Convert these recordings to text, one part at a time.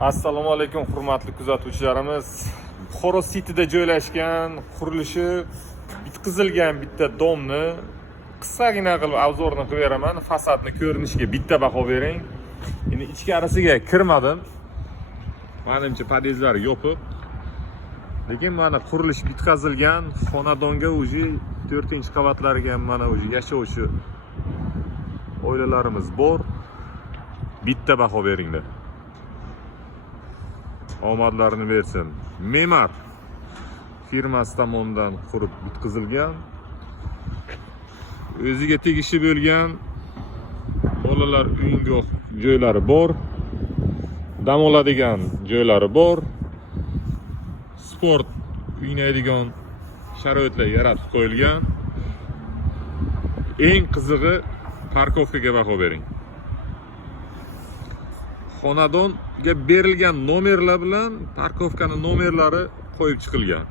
Assalomu alaykum hurmatli kuzatuvchilarimiz. Buxoro City'da joylashgan, qurilishi bitkazilgan bitta domni qisqagina qilib obzorini qilib beraman. Fasadni ko'rinishiga bitta baho bering. Endi ichkarisiga kirmadim. Menimcha podyezdlar yopiq. Lekin mana qurilish bitkazilgan, xonadonga o'zi 4-qavatlarga mana o'zi yashovchi oilalarimiz bor. Bitta baho beringlar. Omadlarini bersin. Me'mor firmasi tomonidan qurib bitkazilgan. O'ziga tegishli bo'lgan bolalar uyingoh joylari bor. Dam oladigan joylari bor. Sport o'ynaydigan sharoitlar yaratib qo'yilgan. Eng qizig'i parkovkaga baho bering. Xonadonga berilgan nomerlar bilan parkovkani nomerlari qo'yib chiqilgan.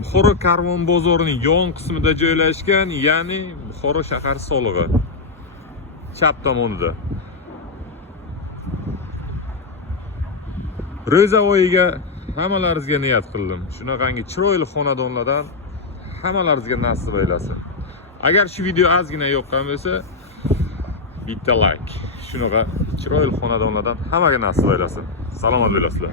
Buxoro Karvon bozorining yon qismida joylashgan, ya'ni Buxoro shahar solig'i chap tomonida. Ro'za oyiga hammalaringizga niyat qildim. Shunaqangi chiroyli xonadonlardan hammalaringizga nasib aylasin. Agar shu video ozgina yoqqan bo'lsa, bitta like. Shunaqa chiroyli xonadonlardan hammaga nasib aylasin. Salomat bo'lasizlar.